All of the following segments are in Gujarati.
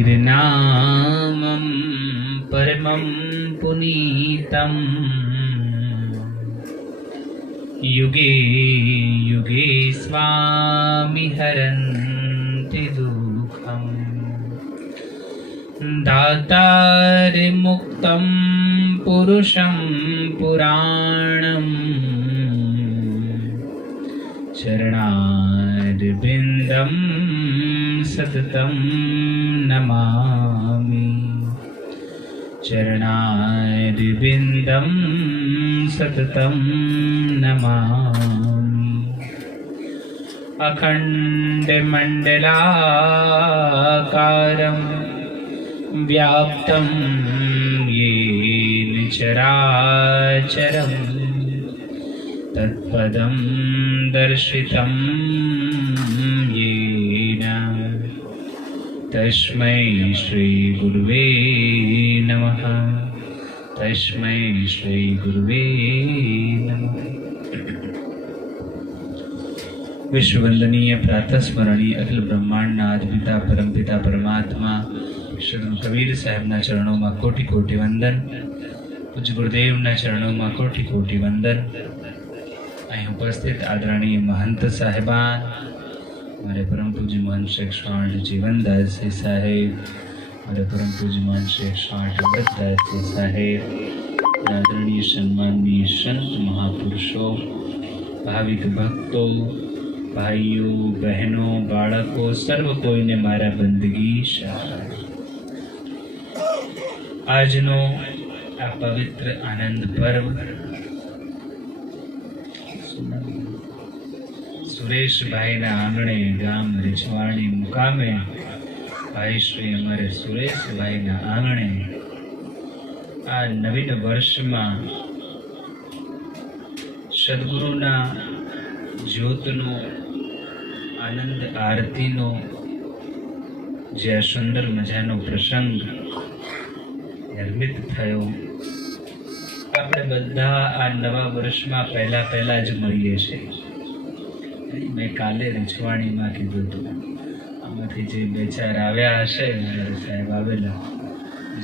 ीर्नामं परमं पुनीतम् युगे युगे स्वामि हरन्ति दुःखम् दातारिमुक्तं पुरुषं पुराणम् चरणार्बिन्दं सततं नमामि। चरणार्बिन्दं सततं नमामि। अखण्डमण्डलाकारं व्याप्तं येन चराचरम् तत्पदं दर्शितं येन तस्मै श्रीगुरुवे नमः तस्मै श्रीगुरुवे नमः विश्ववंदनीय प्रातः स्मरणीय અખિલ બ્રહ્માંડના આદિપિતા પરમપિતા પરમાત્મા શ્રી કબીર સાહેબના ચરણોમાં કોટી કોટી વંદન પૂજ્ય ગુરુદેવના ચરણોમાં કોટી કોટી વંદન અહીં ઉપસ્થિત આદરણીય મહંત સાહેબાન, મારે પરમ પૂજ્ય મહન શેખ સ્વામી જીવનદાસજી સાહેબ, મારે પરમ પૂજ્ય મહન શેખ સ્વામી ભગતદાસજી સાહેબ આદરણીય સન્માનની સંત મહાપુરુષો, ભાવિક ભક્તો, ભાઈઓ, બહેનો, બાળકો, સર્વ કોઈને મારા બંદગી શાહ આજનો આ પવિત્ર આનંદ પર્વ સુરેશભાઈના આંગણે ગામ રીછવાણી મુકામે ભાઈ શ્રી અમારે સુરેશભાઈના આંગણે આ નવીન વર્ષમાં સદગુરુના જ્યોતનો આનંદ આરતીનો જે આ સુંદર મજાનો પ્રસંગ નિર્મિત થયો, આપણે બધા આ નવા વર્ષમાં પહેલા પહેલા જ મળીએ છીએ. મેં કાલે રજવાણીમાં કીધું હતું. આમાંથી જે બે ચાર આવ્યા હશે સાહેબ આવેલા.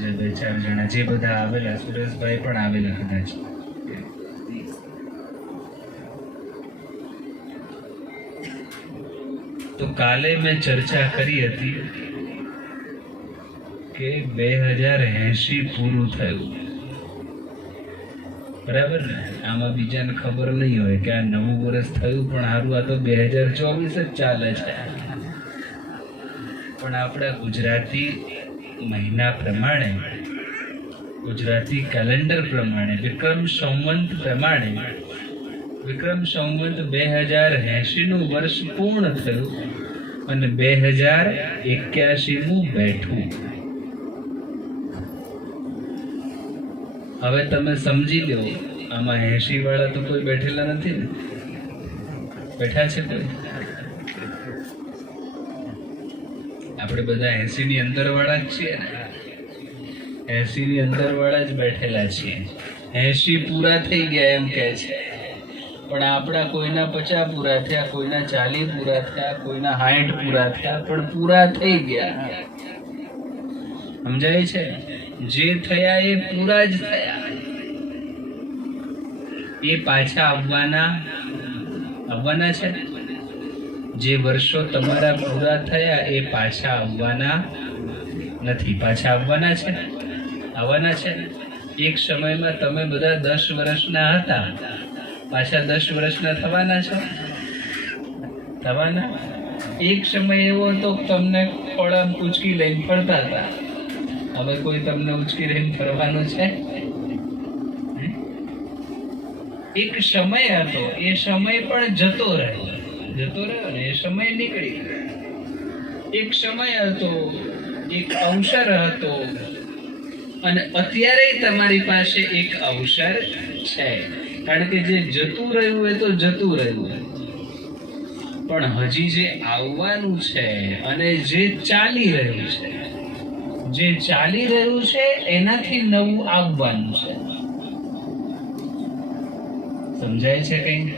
જે બે ચાર જણા, જે બધા આવેલા, સુરેશભાઈ પણ આવેલા કદાચ. તો કાલે મેં ચર્ચા કરી હતી કે બે હજાર એંશી પૂરું થયું. બરાબર ને? આમાં બીજાને ખબર નહીં હોય કે આ નવું વર્ષ થયું, પણ સારું આ તો બે હજાર ચોવીસ જ ચાલે છે. પણ આપણા ગુજરાતી મહિના પ્રમાણે, ગુજરાતી કેલેન્ડર પ્રમાણે, વિક્રમ સંવંત પ્રમાણે, વિક્રમ સંવંત બે હજાર એંશીનું વર્ષ પૂર્ણ થયું અને બે હજાર એક્યાસીમું બેઠું. હવે તમે સમજી લો, આમાં એસી વાળા તો કોઈ બેઠેલા નથી ને? બેઠા છે કોઈ? આપણે બધા એસી ની અંદર વાળા જ છીએ ને? એસી ની અંદર વાળા જ બેઠેલા છીએ. એસી પૂરા થઈ ગયા એમ કે છે. પણ આપણા કોઈના પચાસ પૂરા થયા, કોઈના ચાલીસ પૂરા થયા, કોઈના સાઠ પૂરા થયા, પણ પૂરા થઈ ગયા. સમજાય છે? જે થયા એ પૂરા જ થયા. એ પાછા આવવાના આવવાના છે. જે વર્ષો તમારા પૂરા થયા એ પાછા આવવાના નથી. પાછા આવવાના છે. આવવાના છે. એક સમયમાં તમે બધા દસ વર્ષના હતા. પાછા દસ વર્ષના થવાના છો. થવાના? એક સમય એવો હતો તમને કોળમ કૂચકી લઈને ફરતા હતા. હવે કોઈ તમને ઉચકી રહીને ફરવાનું છે? એક સમય હતો, એ સમય પણ જતો રહ્યો. જતો રહ્યો ને, એ સમય નીકળી ગયો. એક સમય હતો, એક અવસર હતો, અને અત્યારે તમારી પાસે એક અવસર છે. કારણ કે જે જતું રહ્યું એ તો જતું રહ્યું. પણ હજી જે આવવાનું છે અને જે ચાલી રહ્યું છે જે ચાલી રહ્યું છે, એનાથી નવું આવવાનું છે. સમજાય છે કંઈ?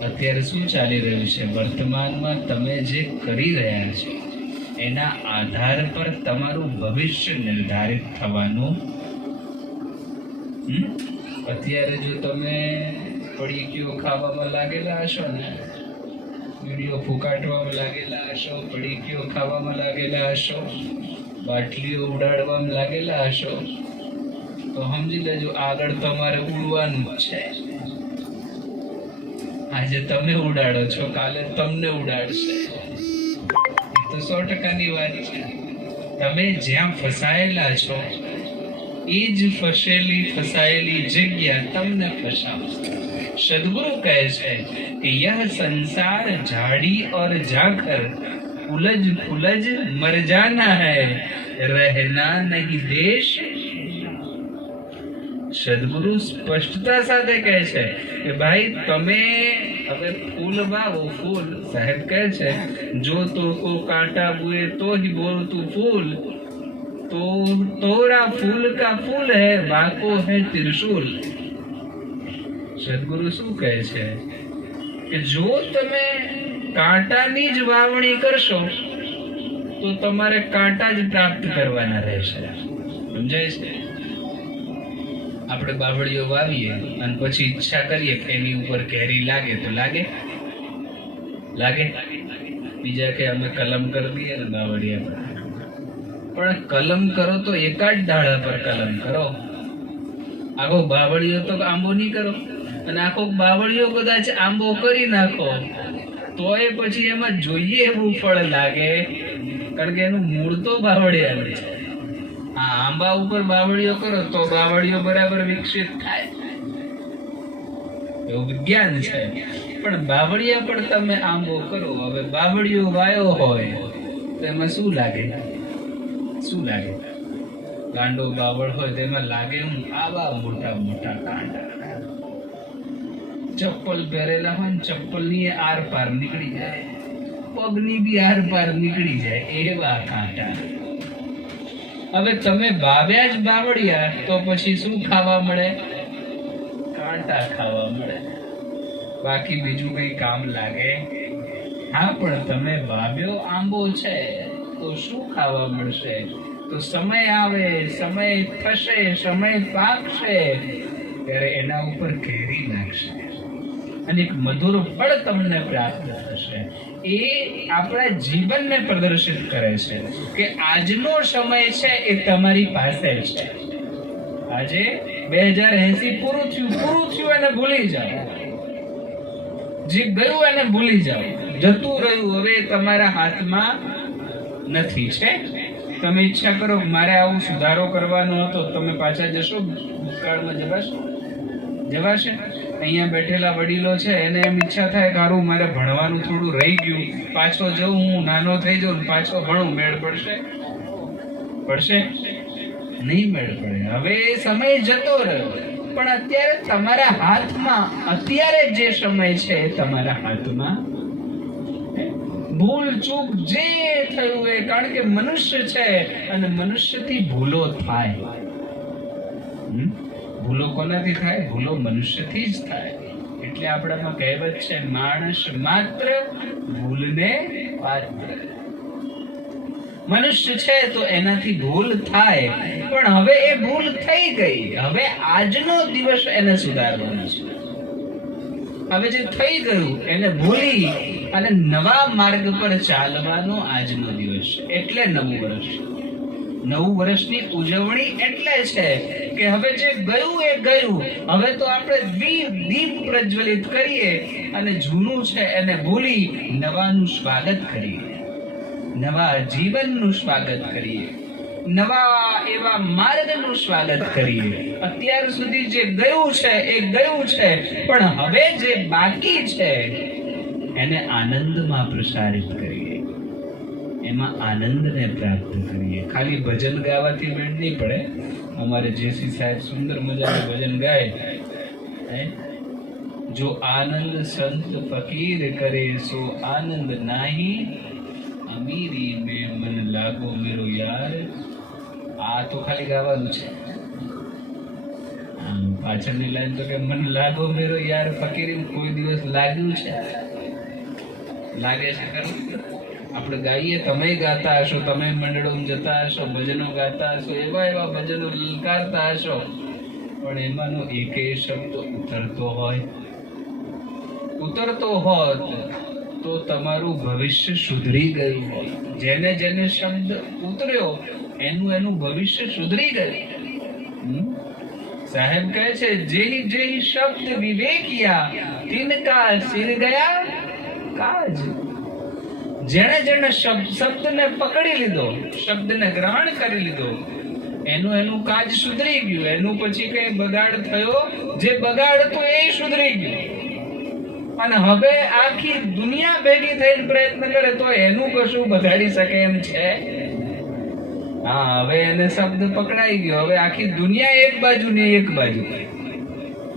અત્યારે શું ચાલી રહ્યું છે? વર્તમાનમાં તમે જે કરી રહ્યા છો, એના આધાર પર તમારું ભવિષ્ય નિર્ધારિત થવાનું? અત્યારે જો તમે પડીકીઓ ખાવામાં લાગેલા હશો ને વીડીઓ ફૂકાટવામાં લાગેલા હશો, પડીકીઓ ખાવામાં લાગેલા હશો બાટલી ઉડાડવામાં લાગેલા હશો, તો સમજી લેજો આગળ તમારે ઉડવાનું છે. આજે તમે ઉડાડો છો, કાલે તમને ઉડાડશે. એ તો સો ટકાની વાત છે. તમે જ્યાં ફસાયેલા છો, એ જ ફસેલી ફસાયેલી જગ્યા તમને ફસાવશે. સદગુરુ કહે છે કે યહ સંસાર ઝાડી ઓર ઝાકર ઉલજ ફુલજ મરજાના હૈ. રહેના રહેનારની દેશ? સદગુરુ સ્પષ્ટતા સાથે કહે છે કે ભાઈ, તમે હવે ફૂલ વાવો, ફૂલ. સાહેબ કહે છે, જો તો કો કાંટા બુએ તો હી બોલ તું ફૂલ. તો તોરા ફૂલ કા ફૂલ હે, વાકો હે ત્રિશુલ. સદગુરુ શું કહે છે? કે જો તમે કાંટાની જ વાવણી કરશો તો તમારે કાંટા જ પ્રાપ્ત કરવાના રહેશે. સમજાય છે? આપણે બાવળીઓ વાવીએ અને પછી ઈચ્છા કરીએ કે એની ઉપર કેરી લાગે તો લાગે. લાગે? બીજા કે અમે કલમ કરી દઈએ ને બાવળિયા પર. પણ કલમ કરો તો એકાદ ડાળા પર કલમ કરો. આખો બાવળીઓ તો આંબો નહીં કરો. અને આખો બાવળીઓ કદાચ આંબો કરી નાખો, તોય પછી એમાં જોઈએ એવું ફળ લાગે. કારણ કે એનું મૂળ તો બાવળિયા છે. આ આંબા ઉપર બાવળીઓ કરો તો બાવળીઓ બરાબર વિકસિત થાય. એવું વિજ્ઞાન છે. પણ બાવળિયા પર તમે આંબો કરો, હવે બાવળીઓ વાયો હોય, તો એમાં શું લાગે? શું લાગે? ગાંડો બાવળ હોય તેમાં લાગે હું? આવા મોટા મોટા કાંડા ચપ્પલ પહેરેલા હોય ને ચપ્પલની આર પાર નીકળી જાય. પગની બી આર પાર નીકળી જાય, એવા કાંટા. હવે તમે વાવ્યા જ બાવળિયા, તો પછી શું ખાવા મળે? કાંટા ખાવા મળે. બાકી બીજું કઈ કામ લાગે? હા, પણ તમે વાવ્યો આંબો છે, તો શું ખાવા મળશે? તો સમય આવે, સમય થશે, સમય પાકશે. ત્યારે એના ઉપર કેરી લાગશે અને એક મધુર ફળ તમને પ્રાપ્ત થશે. એ આપણા જીવનને પ્રદર્શિત કરે છે કે આજનો સમય છે એ તમારી પાસે છે. આજે બે હજાર એસી પૂરું થયું પૂરું થયું એને ભૂલી જાઓ. જે ગયું એને ભૂલી જાઓ. જતું રહ્યું હવે તમારા હાથમાં નથી છે. તમે ઈચ્છા કરો, મારે આવું સુધારો કરવાનો હતો, તમે પાછા જશો, ભૂતકાળમાં જવાશો? જવાશે અહીંયા બેઠેલા વડીલો છે, એને એમ ઈચ્છા થાય કે હારું, મારે ભણવાનું થોડું રહી ગયું. પાછો જઉં હું, નાનો થઈ જાઉં પાછો ભણું, મેળ પડશે? પડશે? નહીં મેળ પડે. હવે સમય જતો રહ્યો. પણ અત્યારે તમારા હાથમાં, અત્યારે જે સમય છે તમારા હાથમાં ભૂલ, ચૂક જે થયું એ કારણ કે મનુષ્ય છે અને મનુષ્યથી ભૂલો થાય? ભૂલો કોનાથી થાય? ભૂલો મનુષ્યથી જ થાય. એટલે આપણામાં કહેવત છે, માણસ માત્ર ભૂલને પાત્ર. મનુષ્ય છે તો એનાથી ભૂલ થાય, પણ હવે એ ભૂલ થઈ ગઈ. હવે આજનો દિવસ એને સુધારવાનો છે. હવે જે થઈ ગયું, એને ભૂલી અને નવા માર્ગ પર ચાલવાનો આજનો દિવસ એટલે નવું વર્ષ. નવું વર્ષની ઉજવણી એટલે છે કે હવે જે ગયું એ ગયું. હવે તો આપણે દીપ દીપ પ્રજ્વલિત કરીએ અને જૂનું છે એને ભૂલી નવાનું સ્વાગત કરીએ. નવા જીવનનું સ્વાગત કરીએ. નવા એવા માર્ગનું સ્વાગત કરીએ. અત્યાર સુધી જે ગયું છે એ ગયું છે, પણ હવે જે બાકી છે, એને આનંદમાં પ્રસારિત કરીએ. એમાં આનંદને પ્રાપ્ત કરીએ. ખાલી ભજન ગાવાથી મેળ નહીં પડે. અમારે જેસી સાહેબ સુંદર મજાનું ભજન ગાય? જો આનંદ સંત ફકીર કરે, સો આનંદ નાહી. અમીરી મે મન લાગો મેરો યાર. આ તો ખાલી ગાવાનું છે. પાછળની લાઈન તો કે મન લાગો મેરો યાર ફકીરી કોઈ દિવસ લાગ્યું છે. લાગે છે ખરું? આપણે ગાઈએ, તમે ગાતા હશો, તમે મંડળોમાં જતા હશો, ભજનો ગાતા હશો, એવા એવા ભજનો લલકારતા હશો. પણ એમાંનો એક શબ્દ ઉતરતો હોય. ઉતરતો હોત તો તમારું ભવિષ્ય સુધરી ગયું હોય જેને જેને શબ્દ ઉતર્યો, એનું એનું ભવિષ્ય સુધરી ગયું? સાહેબ કહે છે જે જે શબ્દ વિવેકિયા તિનકા સિર ગયા, કાજ જેણે જેણે શબ્દ શબ્દને પકડી લીધો, શબ્દને ગ્રહણ કરી લીધો, એનું એનું કાજ સુધરી ગયું. એનું પછી કઈ બગાડ થયો? જે બગાડ હતો એ સુધરી ગયું. અને હવે આખી દુનિયા ભેગી થઈને પ્રયત્ન કરે તો એનું કશું બગાડી શકે એમ છે? હા, હવે એને શબ્દ પકડાઈ ગયો. હવે આખી દુનિયા એક બાજુ ને એક બાજુ.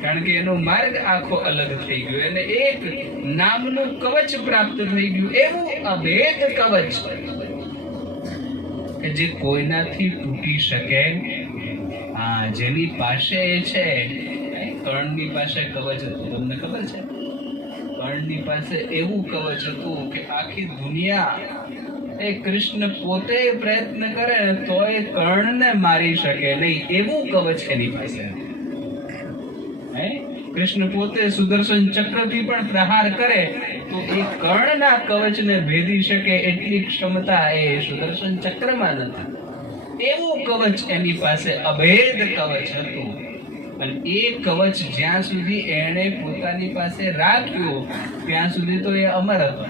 કારણ કે એનો માર્ગ આખો અલગ થઈ ગયો એને એક નામનું કવચ પ્રાપ્ત થઈ ગયું. એવું અભેદ કવચ. કે જે કોઈનાથી તૂટી શકે હા જેની પાસે એ છે. કર્ણની પાસે કવચ હતું. તમને ખબર છે? કર્ણની પાસે એવું કવચ હતું કે આખી દુનિયા એ કૃષ્ણ પોતે પ્રયત્ન કરે તોય કર્ણને મારી શકે નહીં. એવું કવચ એની પાસે હતું. કૃષ્ણ પોતે સુદર્શન ચક્રથી પણ પ્રહાર કરે, તો એ કર્ણના કવચને ભેદી શકે એટલી ક્ષમતા એ સુદર્શન ચક્રમાં નથી. એવું કવચ એની પાસે અભેદ કવચ હતું. અને એ કવચ જ્યાં સુધી એણે પોતાની પાસે રાખ્યું, ત્યાં સુધી તો એ અમર હતો.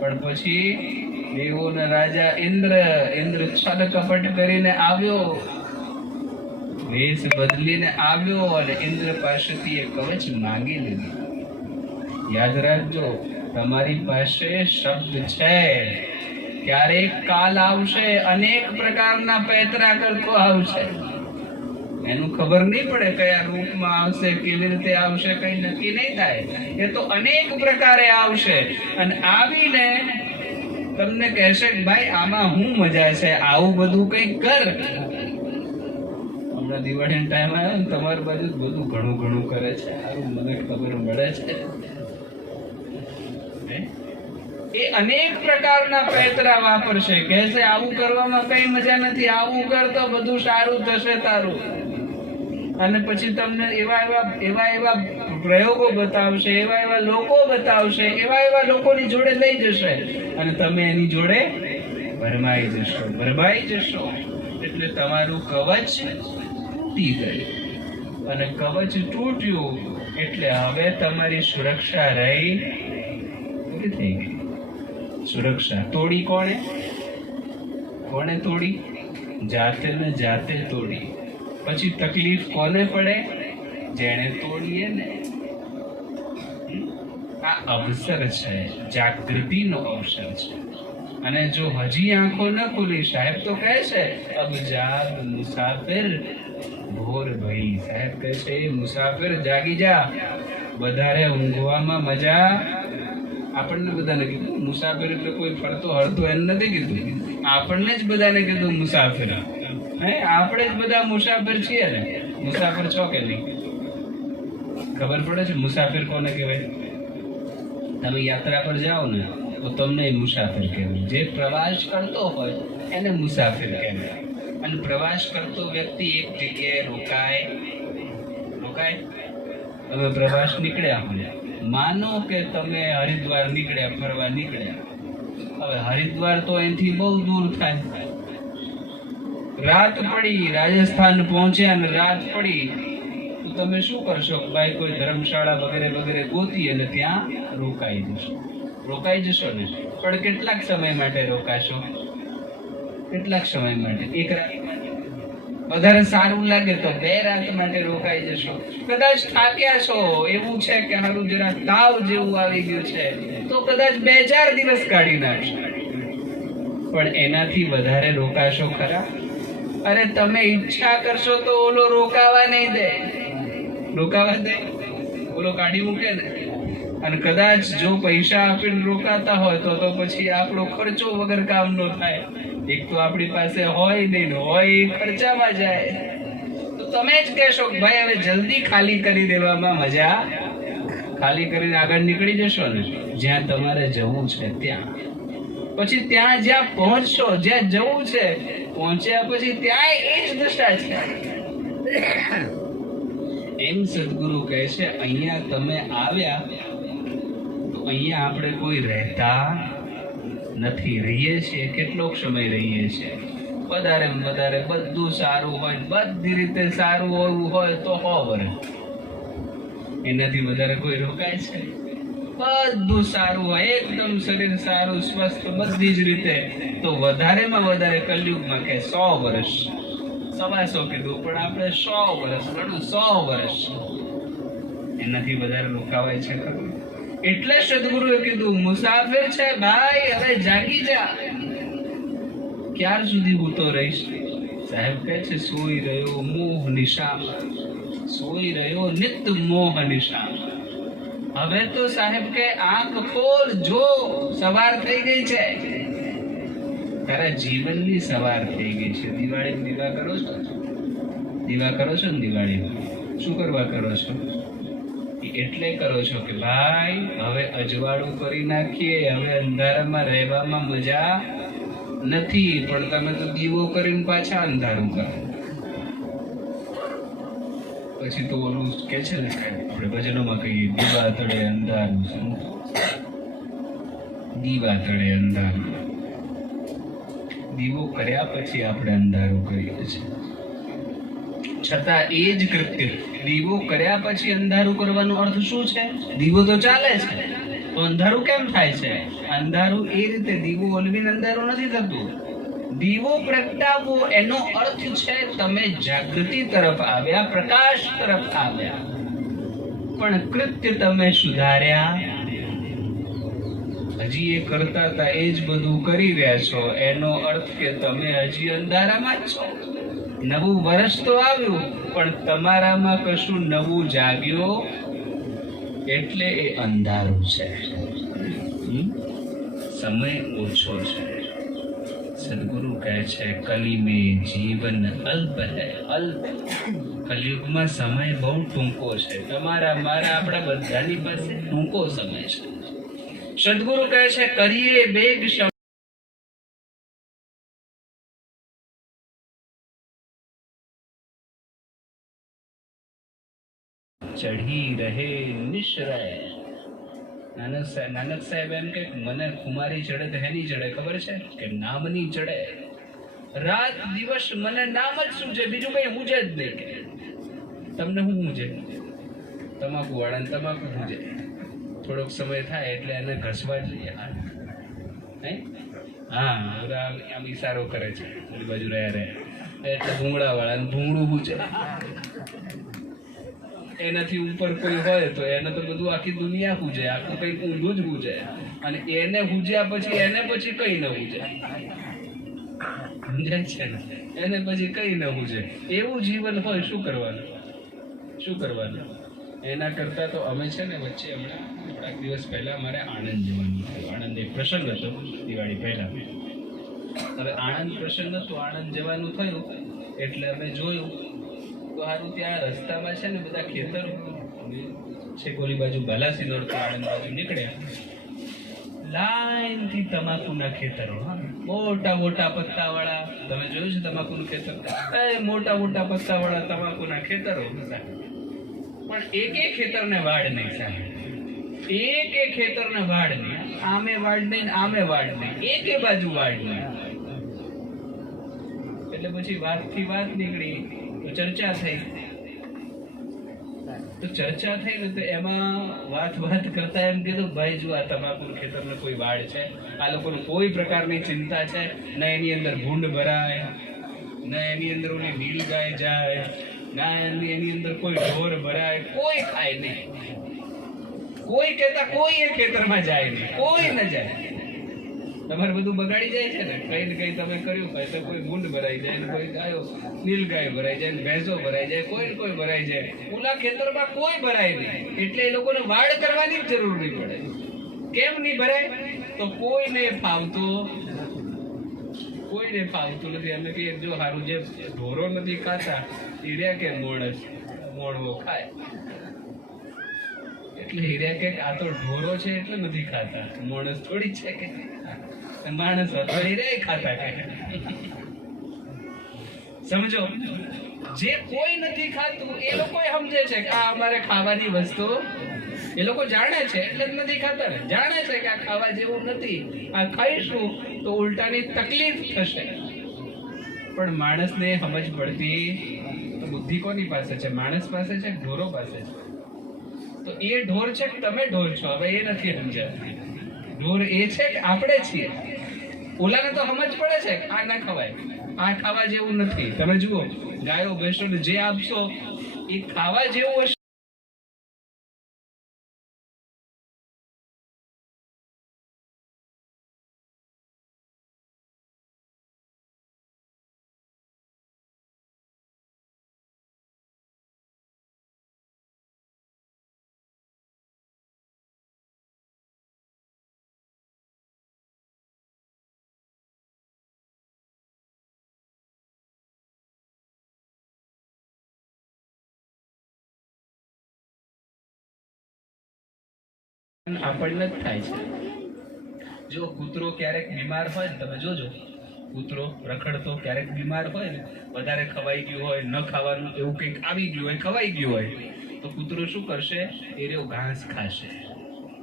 પણ પછી દેવોના રાજા ઇન્દ્ર ઇન્દ્ર છલ કપટ કરીને આવ્યો. વેશ બદલીને આવ્યો અને ઇન્દ્ર પાસેથી એ કવચ માંગી લીધું. યાદ રાખજો, તમારી પાસે શબ્દ છે. ક્યારેક કાલ આવશે, અનેક પ્રકારના પેતરા કરતો આવશે. એનું ખબર નહીં પડે કયા રૂપમાં આવશે, કેવી રીતે આવશે, કઈ નક્કી નહીં થાય. એ તો અનેક પ્રકારે આવશે. અને આવીને તમને કહેશે કે ભાઈ, આમાં હું મજા છે, આવું બધું કંઈક કર. હમણાં દિવાળીનો ટાઈમ આવ્યો ને, તમારી બાજુ બધું ઘણું ઘણું કરે છે. મને ખબર મળે છે. એ અનેક પ્રકારના પેતરા વાપરશે. કહેશે આવું કરવામાં કઈ મજા નથી. આવું કર બધું સારું થશે તારું. અને પછી તમને એવા એવા એવા એવા પ્રયોગો બતાવશે, એવા એવા લોકો બતાવશે, એવા એવા લોકોની જોડે લઈ જશે. અને તમે એની જોડે ભરમાઈ જશો ભરમાઈ જશો. એટલે તમારું કવચ તૂટી ગયું. અને કવચ તૂટ્યું એટલે હવે તમારી સુરક્ષા રહી. થઈ ગઈ. સુરક્ષા તોડી કોણે? કોણે તોડી? જાતે ને જાતે તોડી. પછી તકલીફ કોને પડે? જેણે તોડીએ ને. આ અવસર છે. જાગૃતિનો અવસર છે. અને જો હજી આંખો ન ખુલી, સાહેબ તો કહે છે અબ જાગ મુસાફિર ભોર ભઈ. સાહેબ કહે છે "એ મુસાફિર જાગી જા. વધારે ઊંઘવામાં મજા આપણને બધાને કીધું. મુસાફિર એટલે કોઈ ફરતો હરતો એમ નથી કીધું. આપણને જ બધાને કીધું મુસાફિર. હે, આપણે જ બધા મુસાફિર છીએ ને. મુસાફિર છો કે નહીં? ખબર પડે છે મુસાફિર કોને કહેવાય? તમે યાત્રા પર જાઓ ને, તો તમને મુસાફિર કહેવાય. જે પ્રવાસ કરતો હોય, એને મુસાફિર કહેવાય. અને પ્રવાસ કરતો વ્યક્તિ એક જગ્યાએ રોકાય. રોકાય? હવે પ્રવાસ નીકળ્યા હોય. માનો કે તમે હરિદ્વાર નીકળ્યા, ફરવા નીકળ્યા. હવે હરિદ્વાર તો અહીંથી બહુ દૂર થાય. રાત પડી, રાજસ્થાન પહોંચ્યા અને રાત પડી. તો તમે શું કરશો? ભાઈ, કોઈ ધર્મશાળા વગેરે વગેરે ગોતી અને ત્યાં રોકાઈ જશો. રોકાઈ જશો ને? પણ કેટલાક સમય માટે રોકાશો? કેટલાક સમય માટે? એક રાત? વધારે સારું લાગે તો બે રાત માટે રોકાઈ જશો. કદાચ થાક્યા છો, એવું છે કે મારું જરા તાવ જેવું આવી ગયું છે, તો કદાચ બે ચાર દિવસ કાઢી નાખશો. પણ એનાથી વધારે રોકાશો ખરા? અરે તમે ઈચ્છા કરશો તો ઓલો રોકાવા નહીં દે. રોકાવા દે? ઓલો કાઢી મૂકે ને. અને કદાચ જો પૈસા આપીને રોકાતા હોય તો તો પછી આપણો ખર્ચો વગર કામનો થાય. એક તો આપણી પાસે હોય નહીં હોય ખર્ચામાં જાય. તો તમે જ કહેશો કે ભાઈ, હવે જલ્દી ખાલી કરી દેવામાં મજા. ખાલી કરીને આગળ નીકળી જશો ને, જ્યાં તમારે જવું છે ત્યાં. પછી ત્યાં જ્યાં પહોંચશો, જ્યાં જવું છે, પહોંચ્યા પછી ત્યાં એ જ દશા છે એમ સદગુરુ કહે છે, અહીંયા તમે આવ્યા અહીંયા આપણે કોઈ રહેતા નથી. રહીએ છીએ કેટલોક સમય રહીએ છીએ? વધારે વધારે બધું સારું હોય બધી રીતે સારું હોવું હોય તો હો વર્ષ એનાથી વધારે કોઈ રોકાય છે? બધું સારું હોય, એકદમ શરીર સારું, સ્વસ્થ, બધી જ રીતે. તો વધારેમાં વધારે કલયુગમાં કે સો વર્ષ. સવાસો કીધું, પણ આપણે સો વર્ષ ગણું સો વર્ષ. એનાથી વધારે રોકાવાય છે ખરું? એટલે સદગુરુએ કીધું, મુસાફિર છે ભાઈ, હવે જાગી જા. ક્યાર સુધી હું તો રહીશ? સાહેબ કહે છે, સોઈ રહ્યો મોહ નિશામ સોઈ રહ્યો નિત મોહ નિશામ હવે તો સાહેબ કે આંખ ખોલ, જો, સવાર થઈ ગઈ છે. તારા જીવનની સવાર થઈ ગઈ છે. દિવાળી દીવા કરો છો? દીવા કરો છો ને દિવાળી શું કરવા કરો છો? એટલે કરો છો કે ભાઈ, હવે અજવાળું કરી નાખીએ, હવે અંધારામાં રહેવામાં મજા નથી, પણ તમે તો દીવો કરીને પાછા અંધારું કરો. પછી તો ઓલું કે છે ને, આપણે ભજનોમાં કહીએ, દીવા તળે અંધારું. શું દીવા તળે અંધારું. દીવો કર્યા પછી આપણે અંધારું કરીએ છીએ. છતાં એ જ કૃત્ય. દીવો કર્યા પછી અંધારું કરવાનો અર્થ શું છે? દીવો તો ચાલે છે, તો અંધારું કેમ થાય છે? અંધારું એ રીતે દીવો ઓલવીને અંધારું નથી થતું. દીવો પ્રગટાવવો એનો અર્થ છે તમે જાગૃતિ તરફ આવ્યા, પ્રકાશ તરફ આવ્યા. પણ કૃત્ય તમે સુધાર્યા. હજી એ કરતા હતા એ જ બધું કરી રહ્યા છો. એનો અર્થ કે તમે હજી અંધારામાં જ છો. નવું વર્ષ તો આવ્યું, પણ તમારામાં કશું નવું જાગ્યો? એટલે એ અંધારું છે. સમય ઓછો છે. સદગુરુ કહે છે કલી મેં જીવન અલ્પ હૈ, અલ્પ. કલયુગમાં સમય બહુ ટૂંકો છે. તમારા, મારા, આપણા બધાની પાસે ટૂંકો સમય છે. સદગુરુ કહે છે, કરીએ બેગ ચઢી રહે નિશ્રય નાનક સાહેબ નાનક સાહેબ એમ કે, મને ખુમારી ચડે તો હેની ચડે, ખબર છે? કે નામની ચડે. રાત દિવસ મને નામ જ છે બીજું કઈ મૂજે જ નહીં કે. તમને શું હુજે તમાકુ વાળા ને તમાકુ હુજે થોડોક સમય થાય એટલે એને ઘસવા જઈએ હા? હે? હા આમ- ઈશારો કરે છે. ઓલી બાજુ રહ્યા રહ્યા. એટલે ભૂંગળા વાળા ભૂંગળું હુજે એનાથી ઉપર કોઈ હોય તો એને તો બધું આખી દુનિયા પૂજે આખું કંઈક ઊંધું જ પૂજે અને એને પૂજ્યા પછી, એને પછી કઈ ન પૂજે સમજાય છે ને? એને પછી કઈ ન પૂજે એવું જીવન હોય, શું કરવાનું? શું કરવાનું? એના કરતા તો અમે છે ને વચ્ચે હમણાં થોડાક દિવસ પહેલા અમારે આણંદ જવાનું થયું. આણંદ એક પ્રસંગ હતો, દિવાળી પહેલા. હવે આણંદ પ્રસંગ હતો આણંદ જવાનું થયું. એટલે અમે જોયું તો સારું ત્યાં રસ્તામાં છે ને બધા ખેતર છે કોલી બાજુ બાલાસિનોર રોડ આણંદ બાજુ નીકળ્યા. લાઈનથી તમાકુના ખેતરો, હા. મોટા મોટા પત્તા વાળા તમે જોયું છે તમાકુનું ખેતર? એ મોટા મોટા પત્તા વાળા તમાકુના ખેતરો બધા. પણ એક એક ખેતરને વાડ નહીં સાહેબ. એક એક ખેતરને વાડ નહીં. આમે વાડ નહીં આમે વાડ નહીં. એકે બાજુ વાડ નહીં. એટલે પછી વાતથી વાત નીકળી. ચર્ચા થઈ. તો ચર્ચા થઈ ને તો એમાં વાત વાત કરતા એમ કીધું ભાઈ જો આ તમાકુ ખેતરનો કોઈ વાડ છે, આ લોકોને કોઈ પ્રકારની ચિંતા છે? ને એની અંદર ભૂંડ ભરાય, ને એની અંદર ઓલી નીલ ગાય જાય, ના એની એની અંદર કોઈ ઢોર ભરાય, કોઈ ખાય નહીં. કોઈ કહેતા કોઈ એ ખેતરમાં જાય નહીં, કોઈ ન જાય. તમારે બધું બગાડી જાય છે ને? કઈ ને કઈ તમે કર્યું હોય તો કોઈ ગુંડ ભરાઈ જાય ને કોઈ ગાયો, નીલ ગાય ભરાઈ જાય ને ભેંસો ભરાઈ જાય, કોઈ ને કોઈ ભરાઈ જાય. ઓલા ખેતરમાં કોઈ ભરાય નહીં. એટલે એ લોકોને વાડ કરવાની જરૂર નહીં પડે. કેમ નહીં ભરાય? તો કોઈને ફાવતો, કોઈને ફાવતું નથી. અમે કહીએ જો સારું જે ઢોરો નથી ખાતા હીર્યા કે મોણસ મોડવો ખાય. એટલે હીર્યા કે આ તો ઢોરો છે, એટલે નથી ખાતા. મોણસ થોડી છે કે. માણસ હતો રે, ખાતા સમજો? જે કોઈ નથી ખાતું, એ લોકો સમજે છે કે આ અમારે ખાવાની વસ્તુ એ લોકો જાણે છે, એટલે જ નથી ખાતા ને. જાણે છે કે આ ખાવા જેવું નથી, આ ખાઈશું તો ઉલટાની તકલીફ થશે. પણ માણસને સમજ પડતી તો બુદ્ધિ કોની પાસે છે? માણસ પાસે છે ઢોરો પાસે છે? તો એ ઢોર છે કે તમે ઢોર છો? હવે એ નથી સમજાતું. ઢોર એ છે કે આપણે છીએ? ઓલાને તો સમજ પડે છે આ ના ખવાય. આ ખાવા જેવું નથી. તમે જુઓ, ગાયો, ભેંસોને જે આપશો, એ ખાવા જેવું હશે. આપણને જ થાય છે. જો કૂતરો ક્યારેક બીમાર હોય તમે જોજો. કૂતરો રખડતો ક્યારેક બીમાર હોય ને, વધારે ખવાઈ ગયું હોય, ન ખાવાનું એવું કંઈક આવી ગયું હોય, ખવાઈ ગયું હોય, તો કૂતરો શું કરશે? એ રહ્યો ઘાસ ખાશે.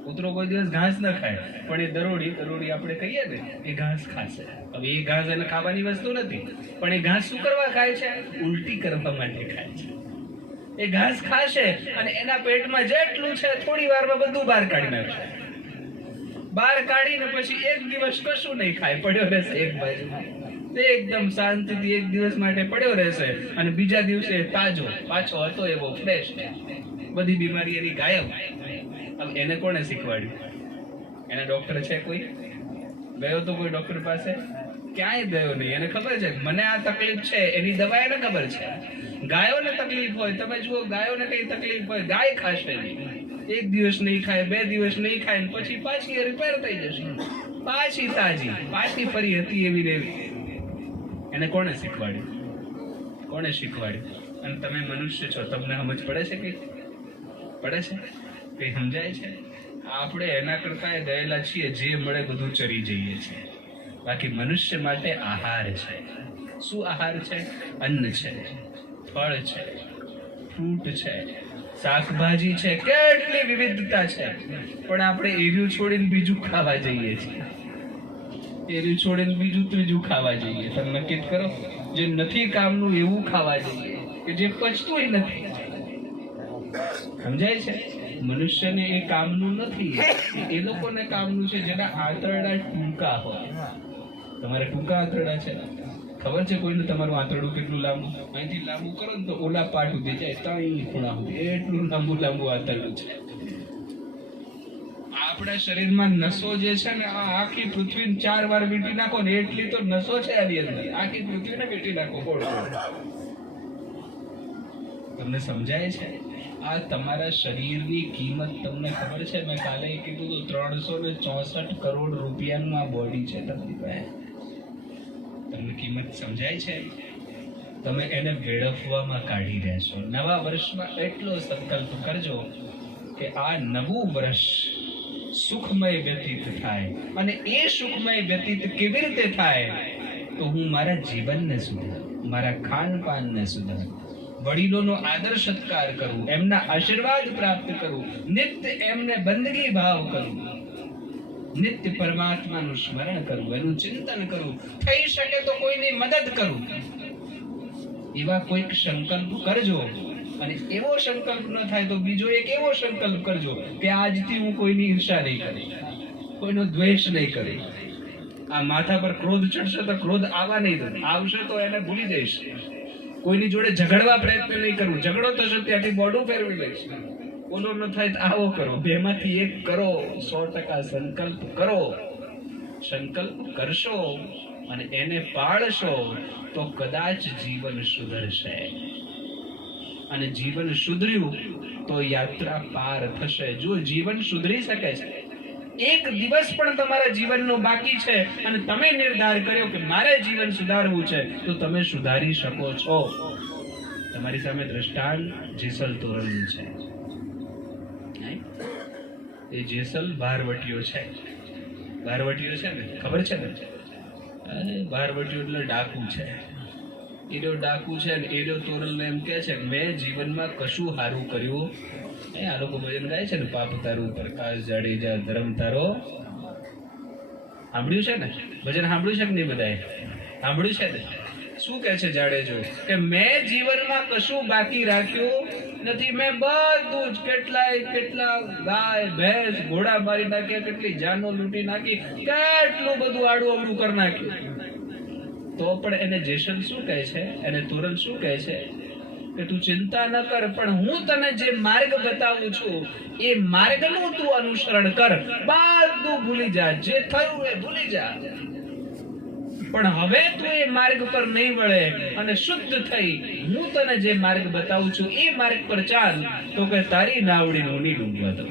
કૂતરો કોઈ દિવસ ઘાસ ન ખાય, પણ એ દરોડી દરોડી આપણે કહીએ ને, એ ઘાસ ખાશે. હવે એ ઘાસ એને ખાવાની વસ્તુ નથી, પણ એ ઘાસ શું કરવા ખાય છે? ઉલટી કરવા માટે ખાય છે. એ ઘાસ ખાશે અને એના પેટમાં જેટલું છે, થોડી વારમાં બધું બહાર કાઢી નાખશે. બહાર કાઢીને પછી એક દિવસ કશું નહીં ખાય, પડ્યો રહેશે એક બાજુ તે એકદમ શાંતિથી એક દિવસ માટે પડ્યો રહેશે અને બીજા દિવસે તાજો, પાછો હતો એવો ફ્રેશ બધી બીમારી એની ગાયબ. હવે એને કોણે શીખવાડ્યું? એના ડોક્ટર છે કોઈ? ગયો તો કોઈ ડોક્ટર પાસે? ક્યાંય ગયો નહીં. એને ખબર છે? મને આ તકલીફ છે, એની દવા એને ખબર છે. ગાયોને તકલીફ હોય, તમે જુઓ, ગાયોને કઈ તકલીફ હોય, ગાય ખાશે નહીં. એક દિવસ નહીં ખાય, બે દિવસ નહીં ખાય પછી પાછી રિપેર થઈ જશે. પાછી તાજી, પાછી ફરી હતી એવી રેવી એને કોણે શીખવાડ્યું? કોણે શીખવાડ્યું? અને તમે મનુષ્ય છો, તમને સમજ પડે છે કે પડે છે? કઈ સમજાય છે? આપણે એના કરતા ગયેલા છીએ, જે મળે બધું ચરી જઈએ છીએ. બાકી મનુષ્ય માટે આહાર છે. શું આહાર છે? અન્ન છે. ફળ છે, ફ્રૂટ છે, શાકભાજી છે, કેટલી વિવિધતા છે. પણ આપણે એર્યું છોડીને બીજું ખાવા જઈએ છીએ. એર્યું છોડીને બીજું ત્રીજું ખાવા જઈએ. તમે નક્કી કરો. જે નથી કામનું એવું ખાવા જઈએ કે જે પચતું નથી. સમજાય છે? મનુષ્યને એ કામનું નથી. એ લોકોને કામનું છે જેના આંતરડા ટૂંકા હોય. તમારે ટૂંકા આંતરડા છે? ખબર છે કોઈને તમારું આંતરડું કેટલું લાંબુ? અહીંથી લાંબુ કરો ને તો ઓલા પાટ સુધી જાય ત્રણ ખૂણા સુધી. એટલું લાંબુ લાંબુ આંતરડું છે. આપણા શરીરમાં નસો જે છે ને, આ આખી પૃથ્વીને ચાર વાર વીંટી નાખો ને એટલી તો નસો છે આની અંદર. આખી પૃથ્વીને વીંટી નાખો તમને સમજાય છે? આ તમારા શરીરની કિંમત તમને ખબર છે? મેં કાલે કીધું તો ત્રણસો ને ચોસઠ કરોડ રૂપિયાનું આ બોડી છે તમારી પાસે. તમને કિંમત સમજાય છે? તમે એને વેડફવામાં કાઢી રહ્યા છો. નવા વર્ષમાં એટલો સંકલ્પ કરજો કે આ નવું વર્ષ સુખમય વ્યતીત થાય અને એ સુખમય વ્યતીત કેવી રીતે થાય? તો હું મારા જીવનને સુધારું, મારા ખાનપાનને સુધારું, વડીલોનો આદર સત્કાર કરું, એમના આશીર્વાદ પ્રાપ્ત કરું, નિત્ય એમને બંદગી ભાવ કરું. નિત્ય પરમાત્માનું સ્મરણ કરું, એનું ચિંતન કરું, થઈ શકે તો કોઈની મદદ કરું. એવા કોઈક સંકલ્પ કરજો અને એવો સંકલ્પ ન થાય તો બીજો એક એવો સંકલ્પ કરજો કે આજથી હું કોઈની ઈર્ષા નહીં કરી, કોઈનો દ્વેષ નહીં કરી. આ માથા પર ક્રોધ ચડશે તો ક્રોધ આવવા નહીં દઉં આવશે તો એને ભૂલી જઈશ. કોઈની જોડે ઝઘડવા પ્રયત્ન નહીં કરવું ઝઘડો થશે ત્યાંથી બોડું ફેરવી લઈશ. ઓલો ન થાય આવો કરો. બેમાંથી એક કરો, સો ટકા સંકલ્પ કરો. સંકલ્પ કરશો અને એને પાળશો તો કદાચ જીવન સુધરશે. અને જીવન સુધર્યું તો યાત્રા પાર થશે. જો જીવન સુધરી શકે છે. એક દિવસ પણ તમારા જીવનનો બાકી છે અને તમે નિર્ધાર કર્યો કે મારે જીવન સુધારવું છે, તો તમે સુધારી શકો છો. તમારી સામે દ્રષ્ટાંત જેસલ તોરણનું છે. એ જેસલ ભારવટીયો છે. બારવટીયો છે ને? ખબર છે ને? અરે બારવટીયો એટલે ડાકુ છે. એનો ડાકુ છે ને એનો તોરલ એમ કે છે, મેં જીવનમાં કશું સારું કર્યું એ આ લોકો ભજન ગાય છે ને, પાપ તારું પ્રકાશ જાડેજા ધર્મ તારો. સાંભળ્યું છે ને? ભજન સાંભળ્યું છે કે નહીં બધાએ? સાંભળ્યું છે ને? શું કહે છે જાડેજો? કે મેં જીવનમાં કશું બાકી રાખ્યું નથી, મેં બધું જ કેટલાય કેટલા ગાય, ભેંસ, ઘોડા મારી નાખ્યા કેટલી જાનો લૂંટી નાખી, કેટલું બધું આડું અવડું કરી નાખ્યું. તો પણ એને જેસન શું કહે છે? એને તુરલ શું કહે છે? કે તું ચિંતા ન કર, પણ હું તને જે માર્ગ બતાવું છું, એ માર્ગનું તું અનુસરણ કર. બધું ભૂલી જા, જે થયું એ ભૂલી જા. પણ હવે તું એ માર્ગ પર નહીં વળે અને શુદ્ધ થઈ. હું તને જે માર્ગ બતાવું છું, એ માર્ગ પર ચાલ. તો કે તારી નાવડી હું નહીં ડૂબવા દઉં.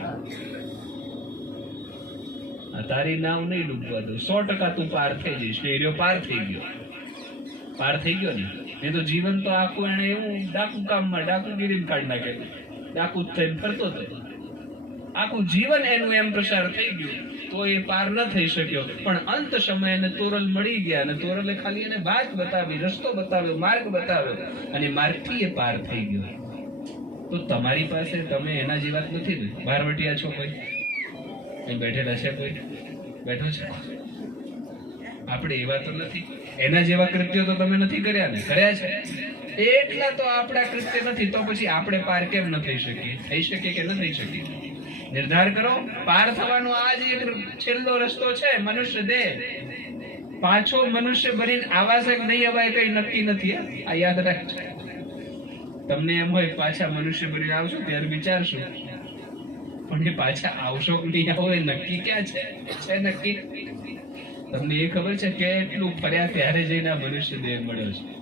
તારી નાવ નહીં ડૂબવા દઉં. સો ટકા તું પાર થઈ જઈશ. ને એરિયો પાર થઈ ગયો. પાર થઈ ગયો ને? એ તો જીવન તો આખું એને એવું ડાકુ કામમાં ડાકુગીરી કાઢી નાખે. ડાકુ થઈને ફરતો હતો. આખું જીવન એનું એમ પ્રસાર થઈ ગયું. તો એ પાર ન થઈ શક્યો. પણ અંત સમયે એને તોરલ મળી ગયા અને તોરલે ખાલી એને વાત બતાવી, રસ્તો બતાવ્યો, માર્ગ બતાવ્યો અને માર્ગથી એ પાર થઈ ગયો. તો તમારી પાસે તમે એના જેવા નથી ને? બારવટિયા છો કોઈ? અહીં બેઠેલા છે કોઈ? બેઠો છે? આપણે એવા તો નથી. એના જેવા કૃત્યો તો તમે નથી કર્યા ને? કર્યા છે? એટલા તો આપણા કૃત્ય નથી, તો પછી આપણે પાર કેમ ન થઈ શકીએ? થઈ શકીએ કે ન થઈ શકીએ? નિર્ધાર કરો. પાર થવાનો આ જ એક છેલ્લો રસ્તો છે, મનુષ્ય દેહ. પાછો મનુષ્ય બનીને આવાસ નહીં અવાય, કઈ નક્કી નથી આ યાદ રાખજો. તમને એમ હોય, પાછા મનુષ્ય બનીને આવશો, ત્યારે વિચારશો. પણ એ પાછા આવશો નહીં આવો, એ નક્કી ક્યાં છે? છે નક્કી. તમને એ ખબર છે કે એટલું ફર્યા ત્યારે જઈને આ મનુષ્ય દેહ મળ્યો છે.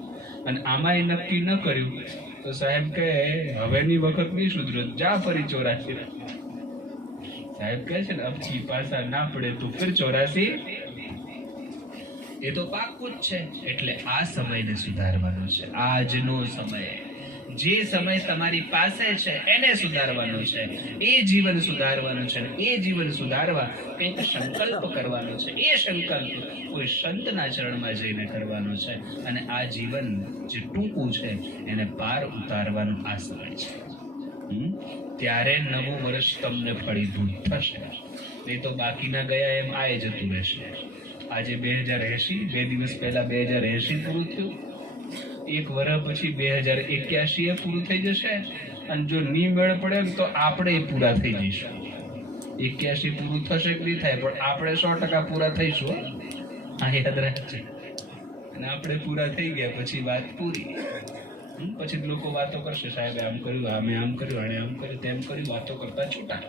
અને આમાં એ નક્કી ન કર્યું. તો સાહેબ કે હવેની વખત નહીં સુધરો જા ફરી ચોરાસી સાહેબ કહે છે ને અબજી પાસા ના પડે તો ફિર ચોરાસી. એ તો પાકું જ છે. એટલે આ સમયને સુધારવાનો છે. આજનો સમય. જે સમય તમારી પાસે છે, એને સુધારવાનો છે. એ જીવન સુધારવાનું છે એ જીવન સુધારવા કંઈક સંકલ્પ કરવાનો છે. એ સંકલ્પ કોઈ સંતના ચરણમાં જઈને કરવાનો છે. અને આ જીવન જે ટૂંકું છે, એને પાર ઉતારવાનું આ સમય છે? ત્યારે નવું વર્ષ તમને ફળીભૂત થશે. નહીં તો બાકીના ગયા એમ આય જતું રહેશે. આજે બે હજાર એંશી, બે દિવસ પહેલા બે હજાર એંશી પૂરું થયું. એક વર્ષ પછી બે હજાર એક્યાસી પૂરું થઈ જશે. અને જો ની મેળ પડે તો આપણે પૂરા થઈ જઈશું. એક્યાસી પૂરું થશે કે નહીં થાય, પણ આપણે સો ટકા પૂરા થઈશું. આ યાદ રાખજે. અને આપણે પૂરા થઈ ગયા, પછી વાત પૂરી. પછી લોકો વાતો કરશે, સાહેબ, આમ કર્યું, આમે આમ કર્યું, આણે આમ કર્યું, તેમ કર્યું, વાતો કરતા છૂટા.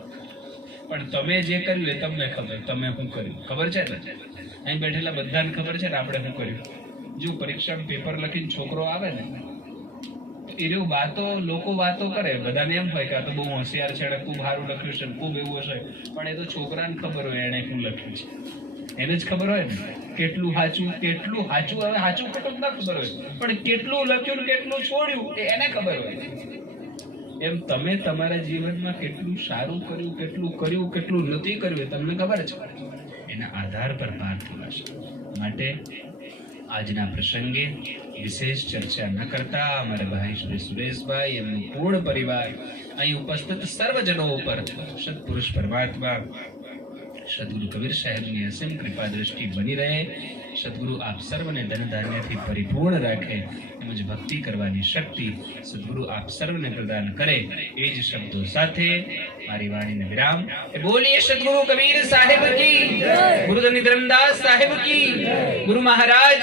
પણ તમે જે કર્યું એ તમને ખબર, તમે શું કર્યું? ખબર છે ને અહીં બેઠેલા બધાને ખબર છે ને આપણે શું કર્યું? જો પરીક્ષામાં પેપર લખીને છોકરો આવે ને, તો એ રહ્યું વાતો, લોકો વાતો કરે, બધાને એમ હોય કે આ તો બહુ હોશિયાર છે ખૂબ સારું લખ્યું છે ખૂબ એવું હશે, પણ એ તો છોકરાને ખબર હોય, એણે શું લખ્યું છે? એને જ ખબર હોય ને? કેટલું સાચું કેટલું સાચું હવે સાચું ખોટું ના ખબર હોય. પણ કેટલું લખ્યું કેટલું છોડ્યું એને ખબર હોય. એમ તમે તમારા જીવનમાં કેટલું સારું કર્યું, કેટલું કર્યું, કેટલું નથી કર્યું એ તમને ખબર છે? એના આધાર પર પાર થવાશે. માટે આજના પ્રસંગે વિશેષ ચર્ચા ન કરતા અમારા ભાઈ શ્રી સુરેશભાઈ એમનું પૂર્ણ પરિવાર અહીં ઉપસ્થિત સર્વજનો ઉપર સત્પુરુષ પરમાત્મા સદગુરુ કબીર સાહેબની અસીમ કૃપા દ્રષ્ટિ બની રહે. સદગુરુ આપ સર્વને ધન ધાન્યથી પરિપૂર્ણ રાખે તેમજ ભક્તિ કરવાની શક્તિ સદગુરુ આપ સર્વને પ્રદાન કરે એ જ શબ્દો સાથે મારી વાણીને વિરામ. બોલીએ સદગુરુ કબીર સાહેબ કી. ગુરુધની ધરમદાસ સાહેબ કી. ગુરુ મહારાજ